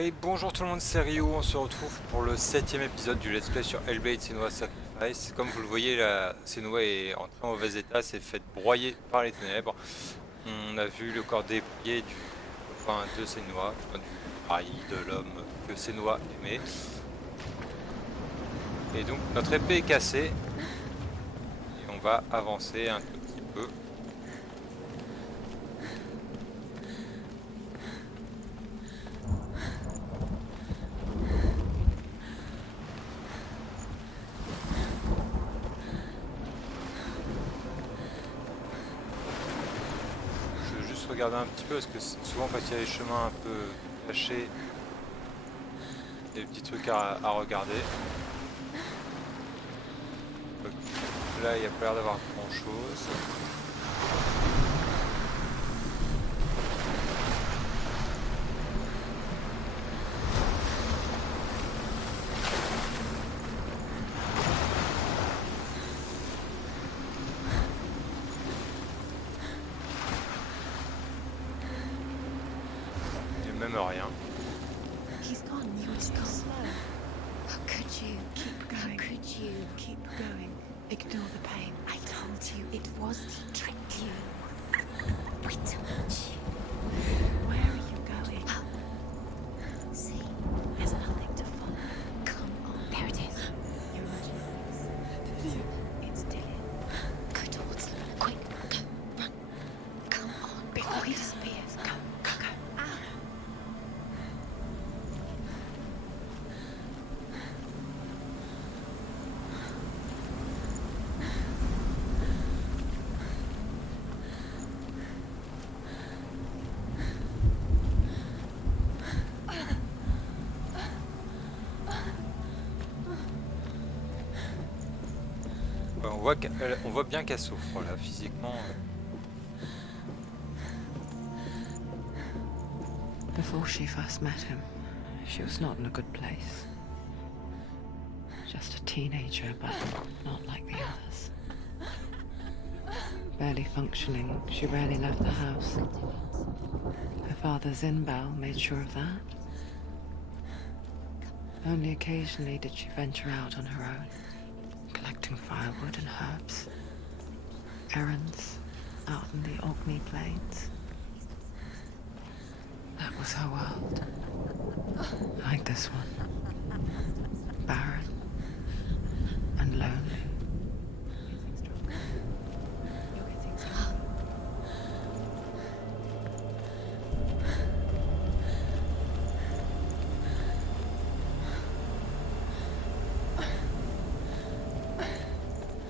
Et bonjour tout le monde, c'est Rio, on se retrouve pour le 7ème épisode du let's play sur Hellblade Senua Sacrifice. Comme vous le voyez, la Senua est entrée en mauvais état, s'est faite broyer par les ténèbres. On a vu le corps dépouillé de Senua, enfin, du mari de l'homme que Senua aimait. Et donc notre épée est cassée, et on va avancer un tout petit peu. Regarder un petit peu parce que souvent quand il y a des chemins un peu cachés, il y a des petits trucs à regarder. Donc, là il n'y a pas l'air d'avoir grand chose. Même rien. He's gone. You were so slow. How could you keep going? How could you keep going? Ignore the pain. I told you it was to trick you. I told you. Where are you going? See, there's nothing to follow. Come on. There it is. You're imagining. It's Dylan. Go towards him. Quick. Go. Run. Come on. Before he disappears. Go. Go. Go. On voit bien qu'elle souffre là, physiquement. Before she first met him, she was not in a good place. Just a teenager, but not like the others. Barely functioning, she rarely left the house. Her father's in-bow made sure of that. Only occasionally did she venture out on her own, collecting firewood and herbs, errands out in the Orkney plains. That was her world. Like this one. Barren and lonely.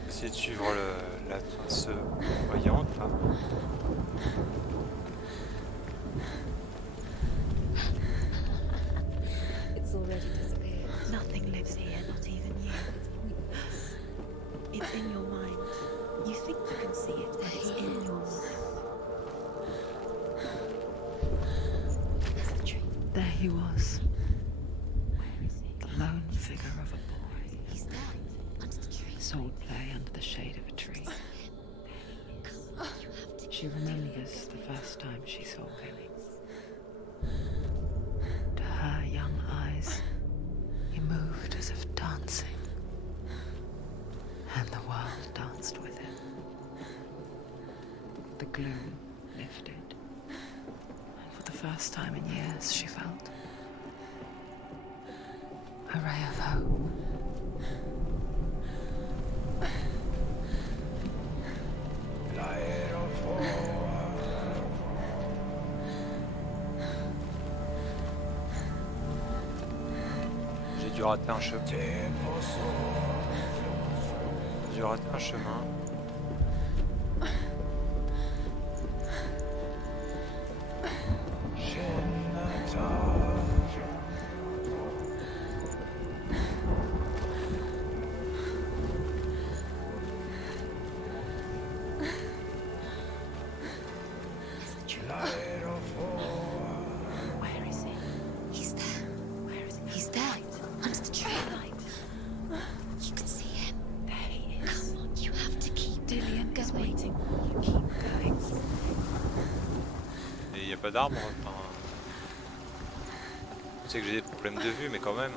Essayer de suivre la trace voyante là. It's already disappeared. Nothing lives here, not even you. It's in your mind. You think you can see it, but it's in your mind. There's the tree. There he was, Where is he? the lone figure of a boy. He's there, under the tree. Soul play under the shade of a tree. Come on, you have to. She remembers the first time she saw him. To her young eyes, he moved as if dancing, and the world danced with him. The gloom lifted, and for the first time in years she felt a ray of hope. J'ai dû rater un chemin. J'ai dû rater un chemin. There's the tree. Where is he? He's there. Where is he? He's there, under the tree. You can see him. There he is. Come on, you have to keep. Dillian is waiting for you. Keep going. Et il n'y a pas d'arbre. Enfin, Je sais que j'ai des problèmes de vue, mais quand même.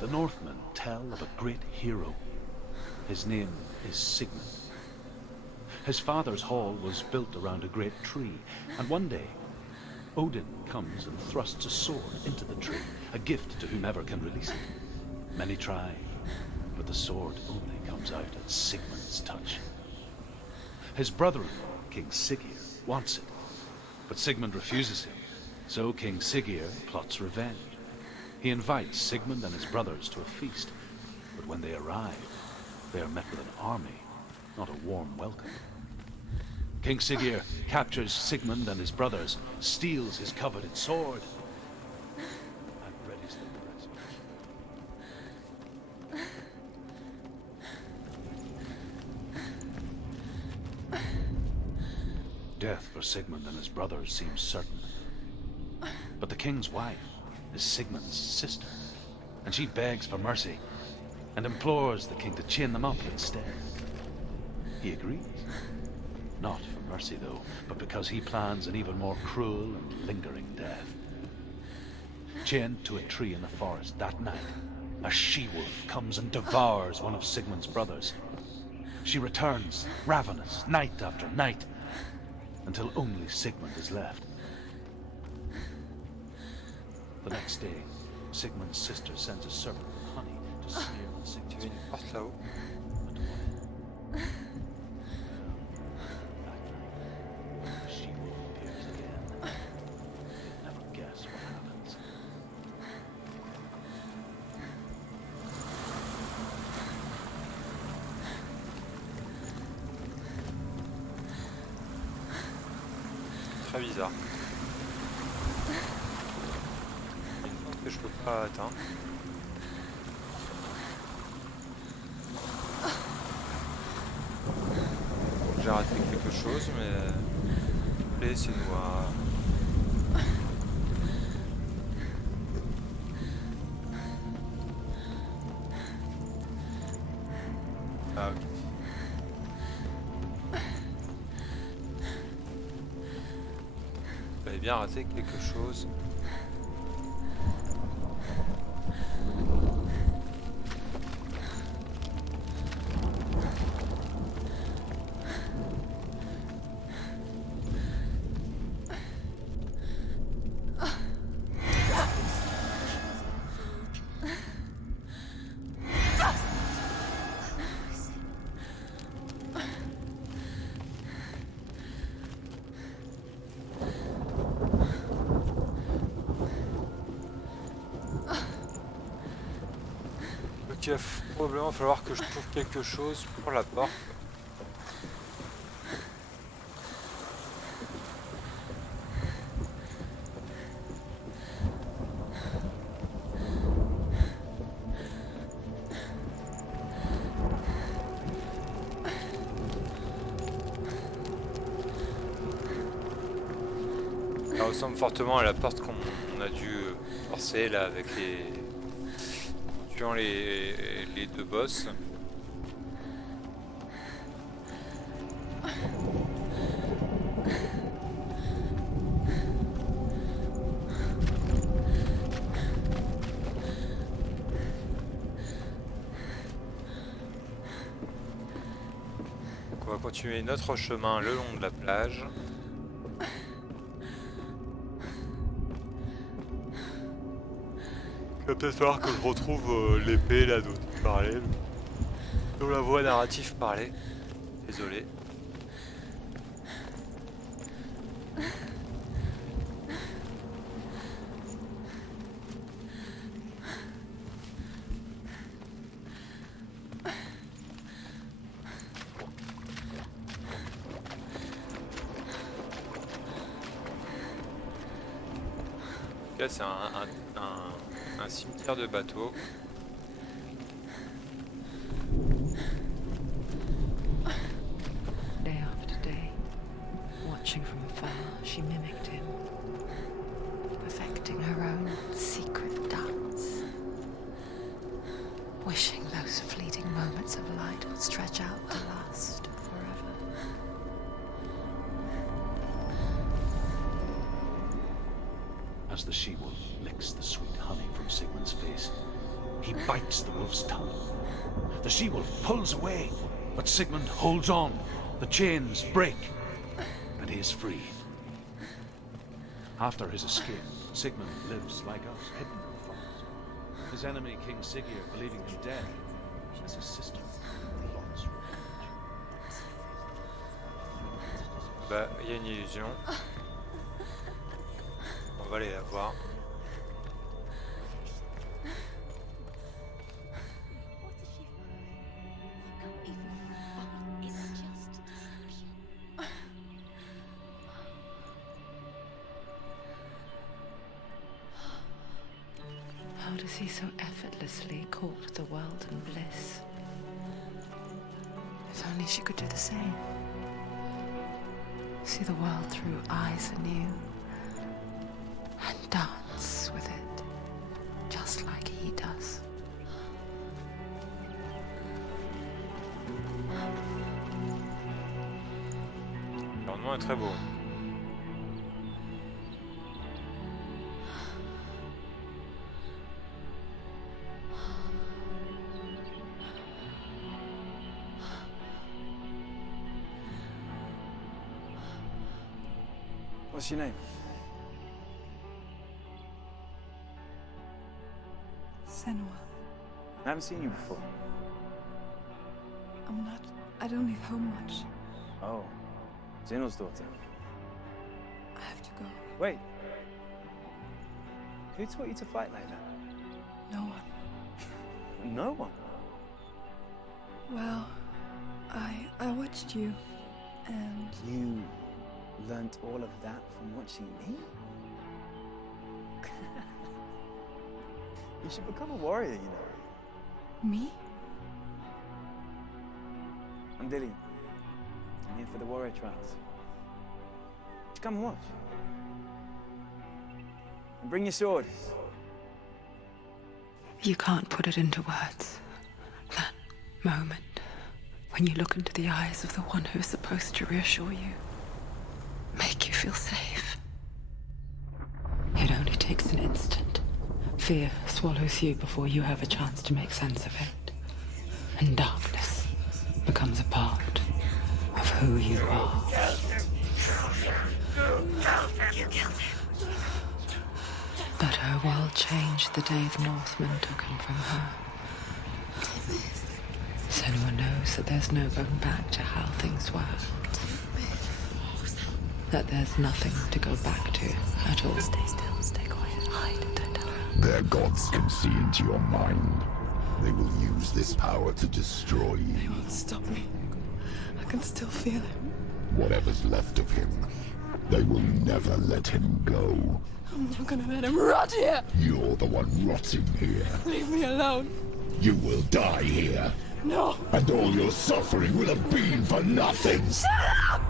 The Northmen tell of a great hero. His name is Sigmund. His father's hall was built around a great tree, and one day, Odin comes and thrusts a sword into the tree, a gift to whomever can release it. Many try, but the sword only comes out at Sigmund's touch. His brother-in-law, King Siggeir, wants it, but Sigmund refuses him, so King Siggeir plots revenge. He invites Sigmund and his brothers to a feast, but when they arrive, they are met with an army, not a warm welcome. King Siggeir captures Sigmund and his brothers, steals his coveted sword, and readies them for execution. Death for Sigmund and his brothers seems certain, but the king's wife is Sigmund's sister, and she begs for mercy and implores the king to chain them up instead. He agrees. Not for mercy, though, but because he plans an even more cruel and lingering death. Chained to a tree in the forest that night, a she-wolf comes and devours one of Sigmund's brothers. She returns, ravenous, night after night, until only Sigmund is left. The next day, Sigmund's sister sends a serpent with honey to smear on Tu Sigmund's veux une porte là-haut? she-wolf appears again. Never guess what happens. Très bizarre. Une porte que je peux pas atteindre. J'ai raté quelque chose, mais allez, c'est noir. Ah oui. J'avais bien raté quelque chose. Donc il va probablement falloir que je trouve quelque chose pour la porte. Ça ressemble fortement à la porte qu'on a dû forcer là avec les... en tuant les deux boss. Donc on va continuer notre chemin le long de la plage. Il va peut-être falloir que je retrouve l'épée là dont tu parlais, dont la voix narrative parlait. Désolé. Là c'est un cimetière de bateaux. Day after day, watching from afar, she mimicked him, perfecting her own secret dance, wishing those fleeting moments of light would stretch out to last forever. as the she-wolf licks the sweet honey from Sigmund's face. He bites the wolf's tongue. The she-wolf pulls away, but Sigmund holds on. The chains break, and he is free. After his escape, Sigmund lives like us, hidden in the forest. His enemy, King Siggeir, believing him dead, as his sister plots revenge. Bah, il y a une illusion. On va aller la voir. How does he so effortlessly court the world and bliss? If only she could do the same. See the world through eyes anew. And dance with it, just like he does. L'environnement est très beau. What's your name? Senua, I haven't seen you before. I don't leave home much. Oh, Zeno's daughter. I have to go. Wait. Who taught you to fight like that? No one. No one. Well, I watched you, and You learnt all of that from watching me? You should become a warrior, you know. me? I'm Dillian. I'm here for the warrior trials. Just come and watch. And bring your sword. You can't put it into words. That moment when you look into the eyes of the one who's supposed to reassure you, make you feel safe. It only takes an instant. Fear swallows you before you have a chance to make sense of it. And darkness becomes a part of who you are. You killed him. But her world changed the day the Northmen took him from her. Senua knows that there's no going back to how things were. That there's nothing to go back to at all. Stay still, stay quiet, hide, don't tell her. Their gods can see into your mind. They will use this power to destroy you. They won't stop me. I can still feel him. Whatever's left of him, they will never let him go. I'm not gonna let him rot here. You're the one rotting here. Leave me alone. You will die here. No. And all your suffering will have been for nothing. Shut up!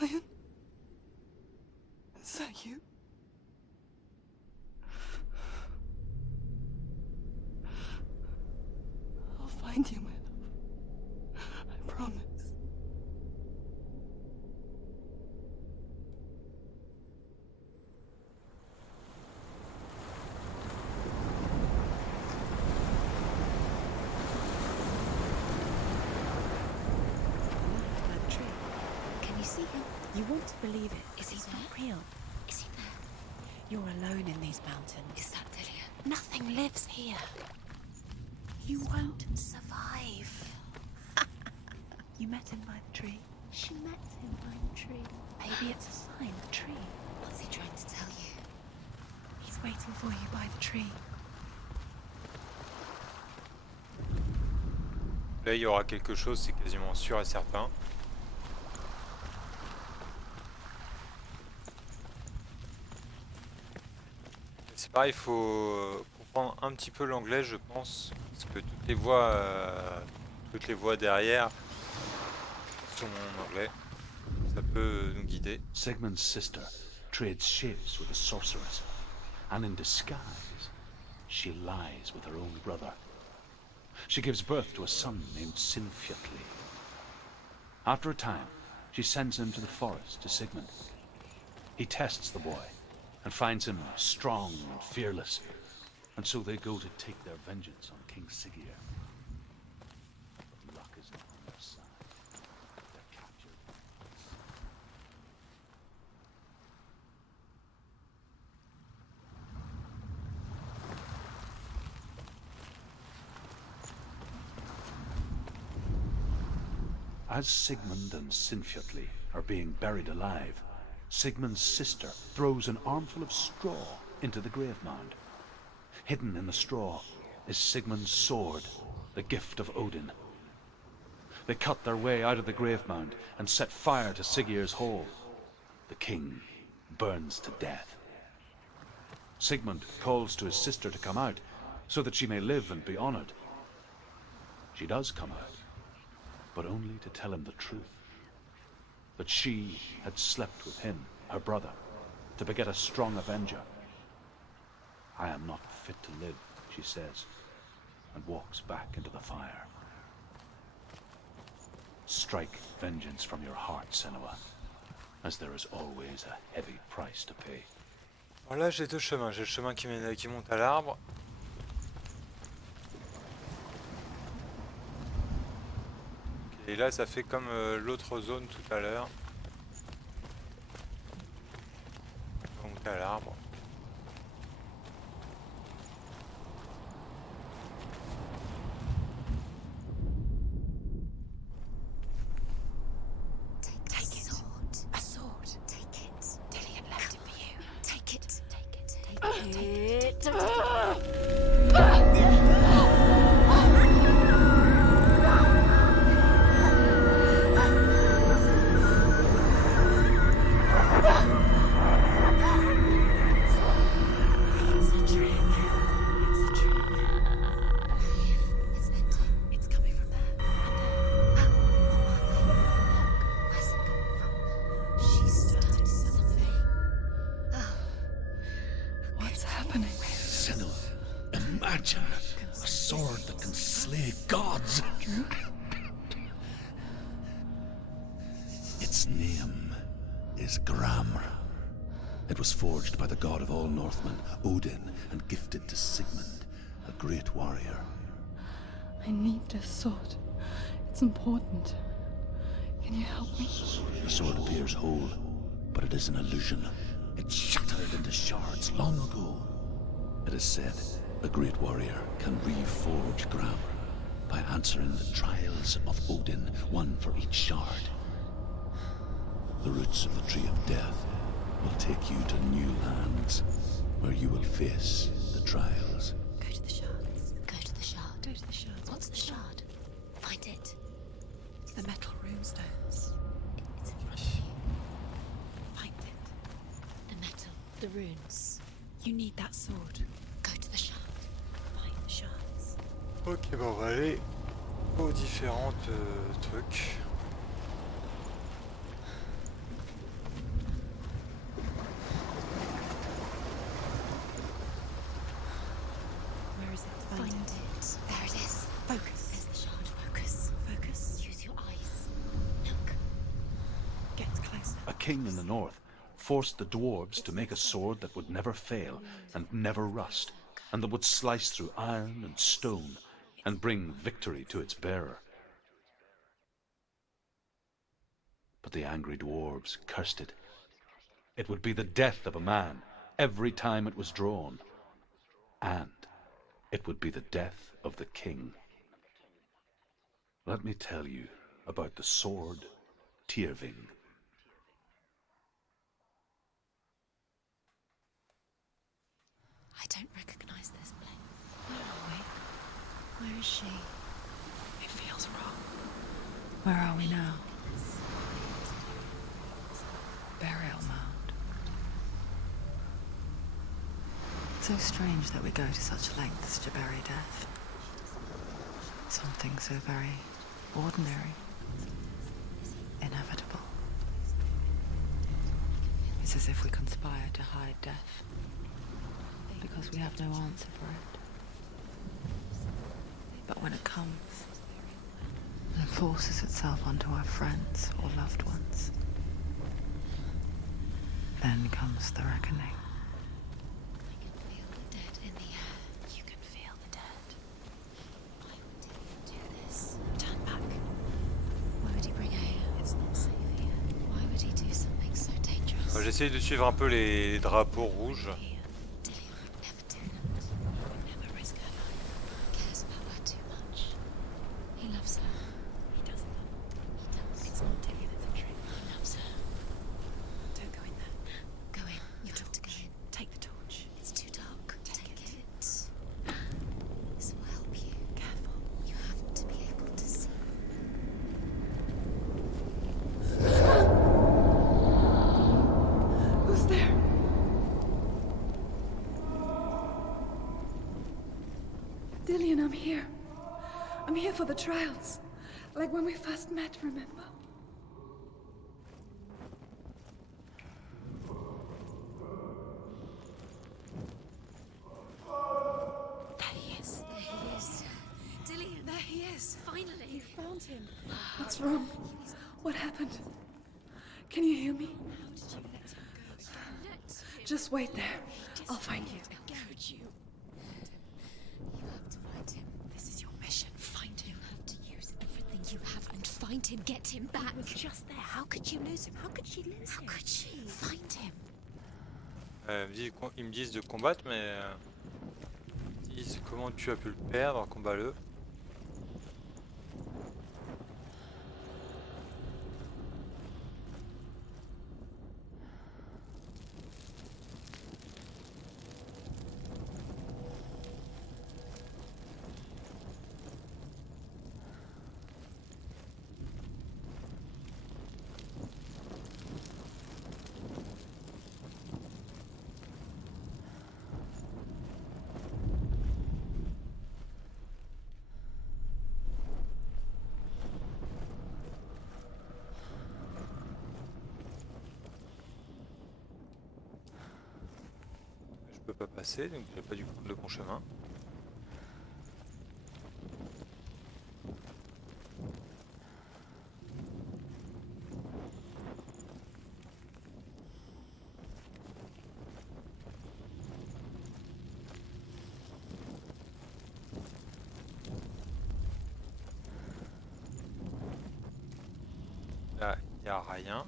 Dillian? Is that you? I'll find you, my love. I promise. Can you see him? You want to believe it. Is he not real? Is he there? You're alone in these mountains. Is that Dillian? Nothing lives here. You won't survive. You met him by the tree. She met him by the tree. Maybe it's a sign, the tree. What's he trying to tell you? He's waiting for you by the tree. Là, il y aura quelque chose, c'est quasiment sûr et certain. C'est pareil, il faut comprendre un petit peu l'anglais, je pense, parce que toutes les voix derrière sont en anglais. Ça peut nous guider. Sigmund's sister trades shapes with a sorceress, and in disguise, she lies with her own brother. She gives birth to a son named Sinfiotli. After a time, she sends him to the forest to Sigmund. He tests the boy and finds him strong and fearless, and so they go to take their vengeance on King Siggeir. But luck is not on their side. They're captured. As Sigmund and Sinfiotli are being buried alive, Sigmund's sister throws an armful of straw into the grave mound. Hidden in the straw is Sigmund's sword, the gift of Odin. They cut their way out of the grave mound and set fire to Siggeir's hall. The king burns to death. Sigmund calls to his sister to come out so that she may live and be honored. She does come out, but only to tell him the truth. That she had slept with him, her brother, to beget a strong avenger. I am not fit to live, she says, and walks back into the fire. Strike vengeance from your heart, Senua, as there is always a heavy price to pay. Alors là j'ai deux chemins, j'ai le chemin qui monte à l'arbre. Et là ça fait comme l'autre zone tout à l'heure. On monte à l'arbre. Its name is Gramr. It was forged by the god of all Northmen, Odin, and gifted to Sigmund, a great warrior. I need this sword. It's important. Can you help me? The sword appears whole, but it is an illusion. It shattered into shards long ago. It is said a great warrior can reforge Gramr by answering the trials of Odin, one for each shard. The roots of the Tree of Death will take you to new lands, where you will face the trials. Go to the shards. Go to the shard. Go to the shard. What's the shard? Find it. It's the metal runestones. It's in front of you. Find it. The metal. The runes. You need that sword. Go to the shard. Find the shards. Ok, bon, on va aller aux différentes trucs. Where is it? Find it. There it is. Focus. There's the shard. Focus. Focus. Use your eyes. Look. Get closer. A king in the north forced the dwarves to make a sword that would never fail and never rust, and that would slice through iron and stone and bring victory to its bearer. But the angry dwarves cursed it. It would be the death of a man every time it was drawn, and it would be the death of the king. Let me tell you about the sword Tyrving. I don't recognize this place. Where are we? Where is she? It feels wrong. Where are we now? Burial mound. So strange that we go to such lengths to bury death. Something so very ordinary, inevitable. It's as if we conspire to hide death, because we have no answer for it. But when it comes and forces itself onto our friends or loved ones, then comes the reckoning. I can feel the dead in the air. You can feel the dead. Why would he do this? Turn back. Why would he bring her here? It's not safe here. Why would he do something so dangerous? J'essaye de suivre un peu les drapeaux rouges. Here. Dillion would never do that. Would never risk her life. He cares about her too much. He loves her. He doesn't. He does. It's not Dillion, it's a trick. He loves her. Don't go in there. Go in. You have to go in. Take the torch. It's too dark. Take it. This will help you. Careful. You have to be able to see. Who's there? Dillion, I'm here. I'm here for the trials. Like when we first met, remember? There he is. There he is. Dillion. There he is. Finally. You found him. What's wrong? What happened? Can you hear me? How did you let him go? Let him. Just wait there. I'll find you. How could you? You have to find him. This is your mission. Find him. You have to use everything you have and find him. Get him back. He was just there. How could you lose him? How could she lose him? How could she? Find him. Ils me disent de combattre, mais ils disent comment tu as pu le perdre, combat-le. Je peux pas passer, donc j'ai pas dû prendre le bon chemin. Là, il n'y a rien.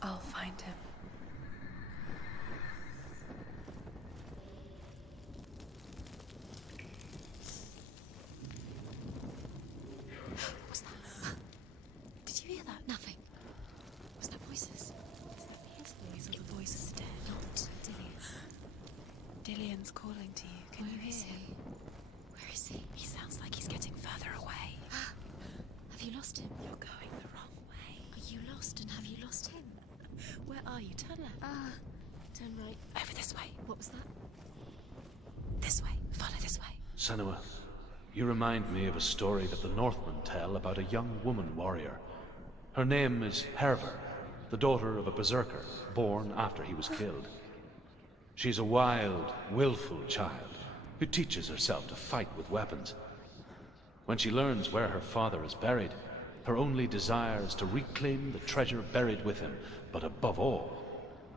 I'll find him. What's that? Did you hear that? Nothing. Was that voices? Is that his voice or the voice of the dead? Not Dillion. Dillion's calling to you. Can you hear him? Where is he? He sounds like he's getting further away. Have you lost him? You're going the wrong way. Are you lost and have you lost him? Where are you? Turn left. Turn right. Over this way. What was that? This way. Follow this way. Senua, you remind me of a story that the Northmen tell about a young woman warrior. Her name is Herver, the daughter of a berserker, born after he was killed. She's a wild, willful child who teaches herself to fight with weapons. When she learns where her father is buried, her only desire is to reclaim the treasure buried with him, but above all,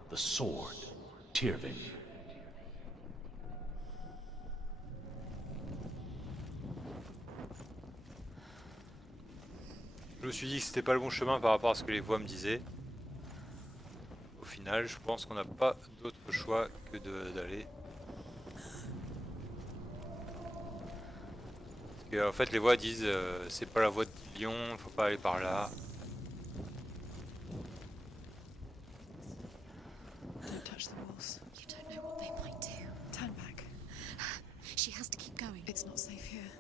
the sword, Tyrving. Je me suis dit que c'était pas le bon chemin par rapport à ce que les voix me disaient. Au final, je pense qu'on n'a pas d'autre choix que d'aller. Parce que en fait, les voix disent c'est pas la voie de Dillion, faut pas aller par là. Don't touch the walls. You don't know what they might do. Turn back. She has to keep going. It's not safe here.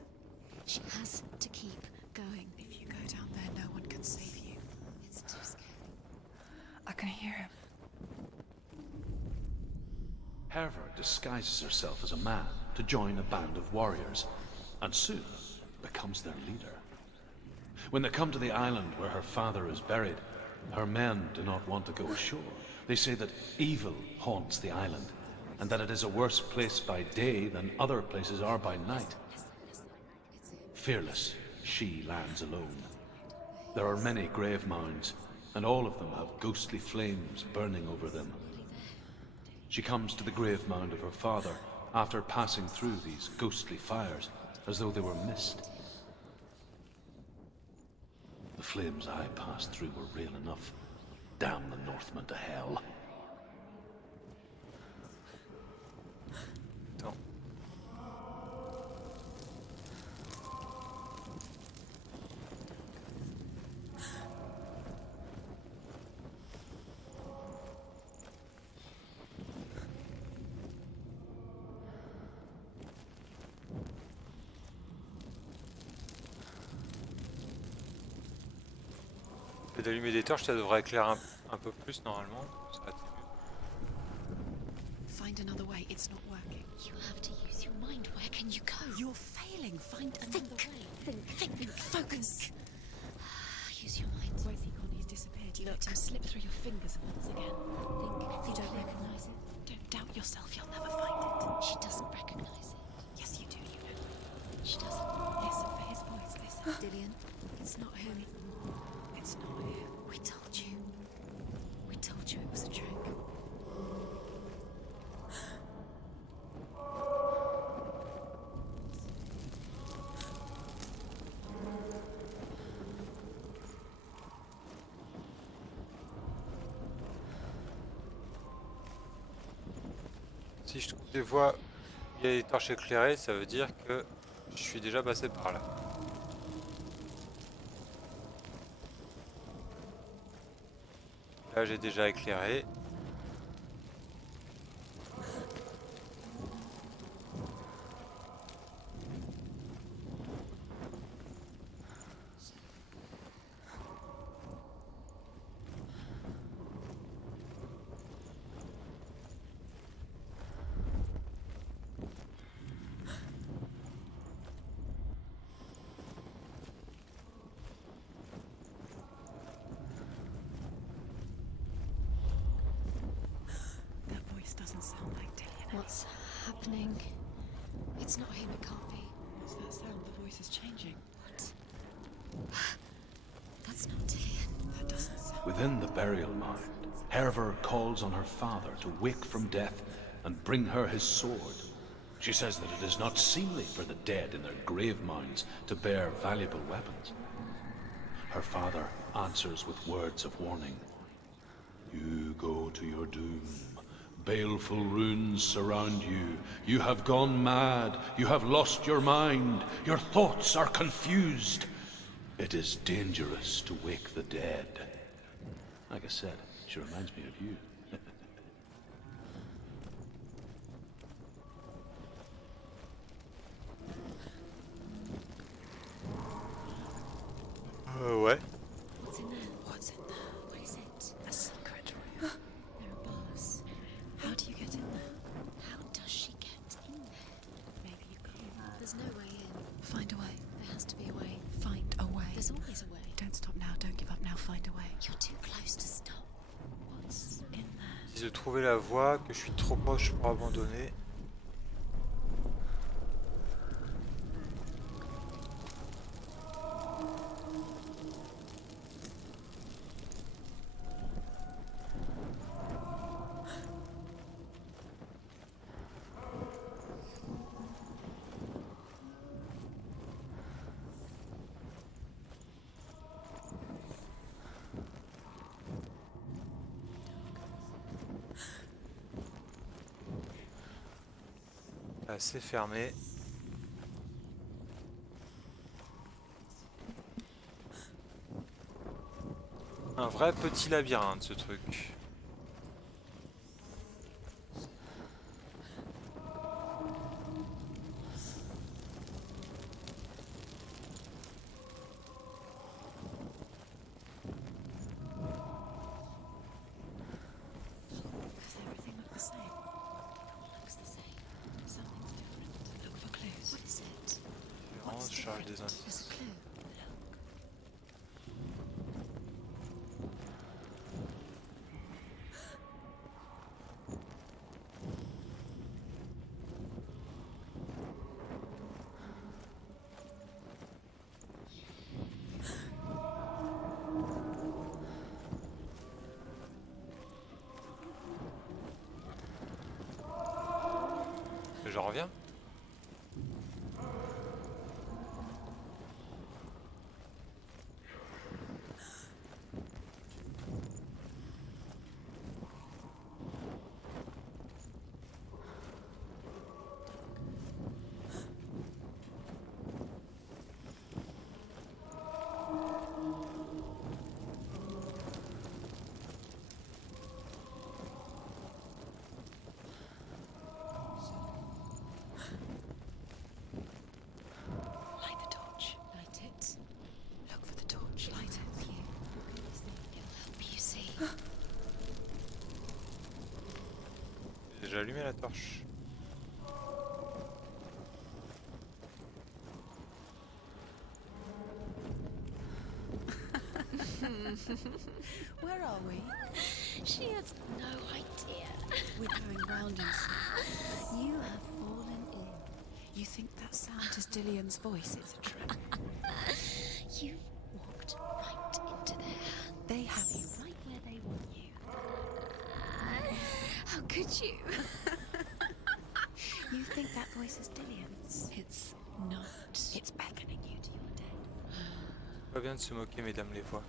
She has to keep going. If you go down there, no one can save you. It's too scary. I can hear him. Herver disguises herself as a man to join a band of warriors, and soon becomes their leader. When they come to the island where her father is buried, her men do not want to go ashore. They say that evil haunts the island, and that it is a worse place by day than other places are by night. Fearless, she lands alone. There are many grave mounds, and all of them have ghostly flames burning over them. She comes to the grave mound of her father after passing through these ghostly fires, as though they were mist. The flames I passed through were real enough. Damn the Northmen to hell. Attends. Le fait d'allumer des torches, ça devrait éclairer un peu plus normalement. Ça va être mieux. Find another way. It's not working. You have to use your mind. Where can you go? You're failing. Find another way. Think. Focus. Use your mind. Where's he gone? He's disappeared. You let him slip through your fingers once again. Think. You don't recognize it. Don't doubt yourself. You'll never find it. She doesn't recognize it. Yes, you do. You know. She doesn't. Listen for his voice. Listen. Dillian, it's not him. It's not him. We told you. We told you it was a trick. Si je trouve des voies où il y a des torches éclairées, ça veut dire que je suis déjà passé par là. Là j'ai déjà éclairé. That voice doesn't sound like Dillian. What's happening? It's not him. It can't be. What's that sound? The voice is changing. What? That's not Dillian. That doesn't sound. Within the burial mound, Herver calls on her father to wake from death and bring her his sword. She says that it is not seemly for the dead in their grave mounds to bear valuable weapons. Her father answers with words of warning. You go to your doom. Baleful runes surround you. You have gone mad. You have lost your mind. Your thoughts are confused. It is dangerous to wake the dead. Like I said, she reminds me of you. Ouais. What's in there? What's in there? What is it? A secret room. There are bars. How do you get in there? How does she get in there? Maybe you can't. There's no way in. Find a way. There has to be a way. Find a way. There's always a way. Don't stop now. Don't give up now. Find a way. You're too close to stop. What's in there? Si je trouvais la voie, que je suis trop proche pour abandonner. C'est fermé. Un vrai petit labyrinthe ce truc. des indices. There's a clue. J'en reviens. Light the torch. Light it. Look for the torch. Light it. It'll help you see. J'ai allumé la torche. Where are we? She has no idea. We're going round in circles. You have fallen in. You think that sound is Dillian's voice? It's a trick. You've walked right into their hands. They have you. Right where they want you. How could you? You think that voice is Dillian's? It's not. It's beckoning you to your death. Pas bien de se moquer, mesdames les voix.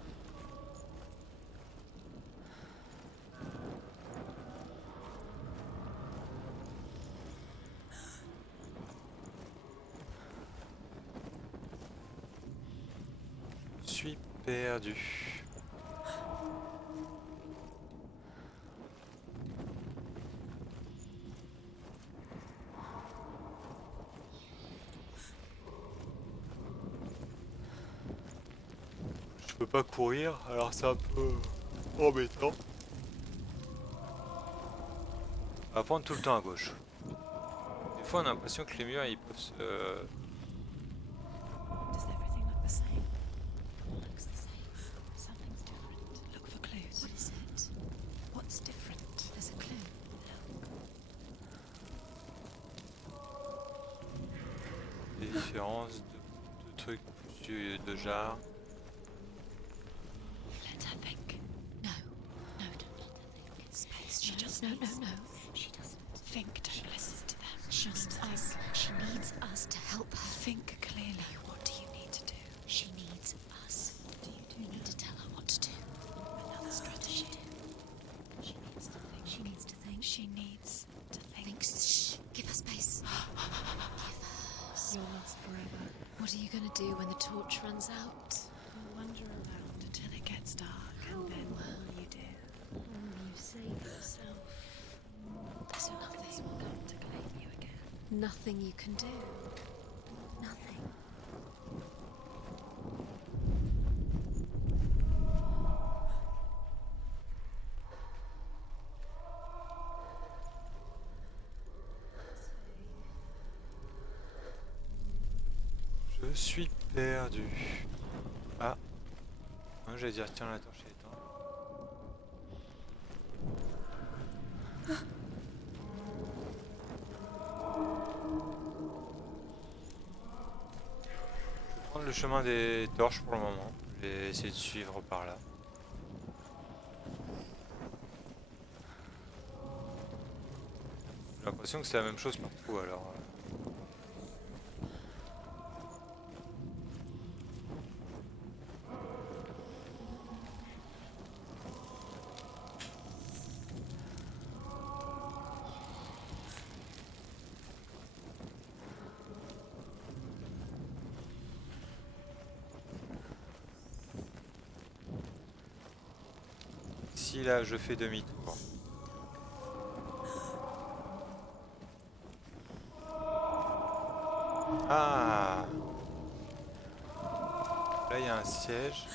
Je suis perdu. Je peux pas courir, alors c'est un peu embêtant. On va prendre tout le temps à gauche. Des fois on a l'impression que les murs ils peuvent se... Does everything look the same? Looks the same. Something's different. Look for clues. What is it? What's different? There's a clue. des différences de trucs de genre. Let her think. No. No, don't let her think. Space. She No, just no, needs. no, no. She doesn't. Think. Don't listen to them. She needs us. She needs us to help her. Think clearly. What do you need to do? She needs us. What do you do? We need to tell her what to do. Another strategy. She needs to think. She needs to think. She needs to think. Think. Shh. Give her space. Give her space. You're lost forever. What are you going to do when the torch runs out? You'll wander around until it gets dark, and then what will you do? You save yourself. There's nothing will come to claim you again. Nothing you can do. Nothing. Je suis perdu. Ah. Non, j'allais dire tiens la torche est éteinte. Je vais prendre le chemin des torches pour le moment. Je vais essayer de suivre par là. J'ai l'impression que c'est la même chose partout alors. Ici là je fais demi-tour. Ah, là il y a un siège.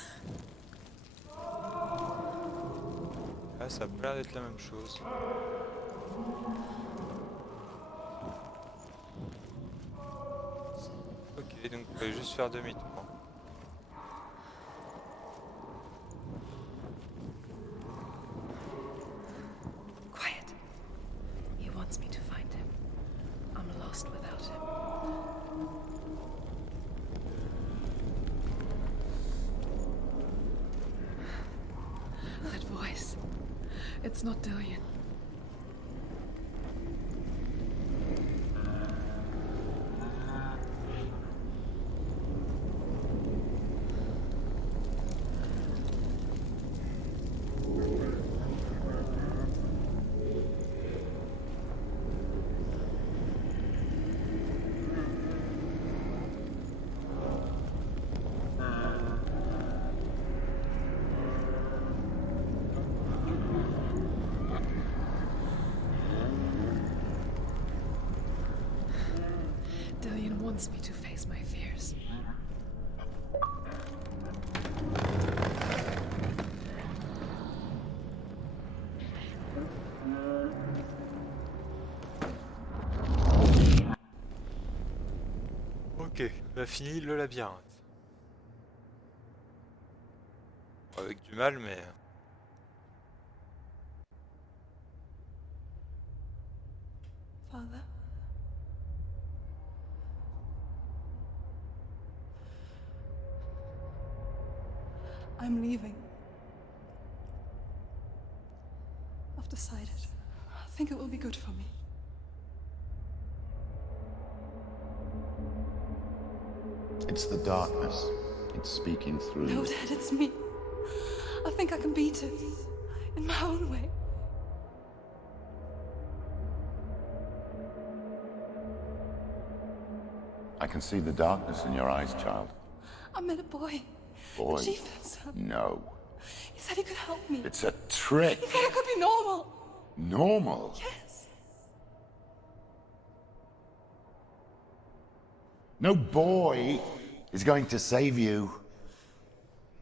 Là ça a pas l'air d'être la même chose. Ok. Ok, donc je vais juste faire demi-tour. Quiet. He wants me to find him. I'm lost without him. That voice. It's not Dillian. Dillian wants me to face my fears. Ok, on a fini le labyrinthe. Avec du mal, mais... Father? I'm leaving. I've decided. I think it will be good for me. It's the darkness. It's speaking through No, you. Dad, it's me. I think I can beat it. In my own way. I can see the darkness in your eyes, child. I met a boy. Boy. The chief had some. No. He said he could help me. It's a trick. He said I could be normal. Normal. Yes. No boy is going to save you.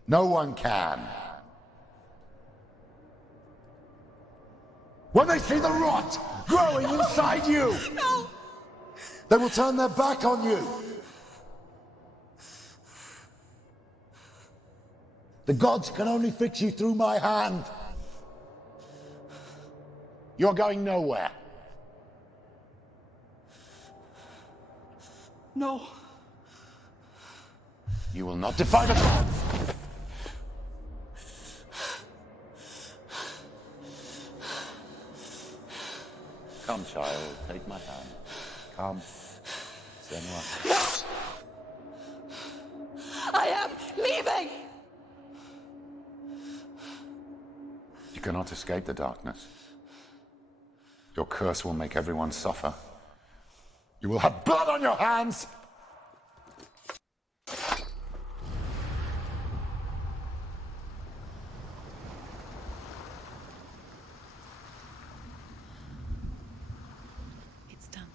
No one can. When they see the rot growing inside you, No! they will turn their back on you. The gods can only fix you through my hand. You're going nowhere. No. You will not defy the gods. Come, child, take my hand. Come. Senua. I am leaving! You cannot escape the darkness. Your curse will make everyone suffer. You will have blood on your hands! It's done.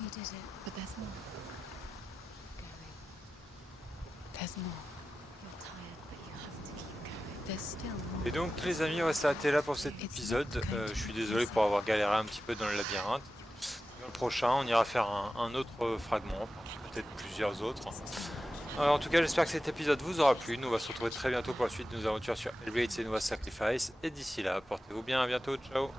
You did it. But there's more. Going. There's more. You're tired, but you have to keep going. There's still more. Et donc les amis, on va s'arrêter là pour cet épisode. Je suis désolé pour avoir galéré un petit peu dans le labyrinthe. Dans le prochain, on ira faire un autre fragment, peut-être plusieurs autres. En tout cas, j'espère que cet épisode vous aura plu. Nous on va se retrouver très bientôt pour la suite de nos aventures sur Hellblade, Senua Sacrifice. Et d'ici là, portez-vous bien, à bientôt, ciao.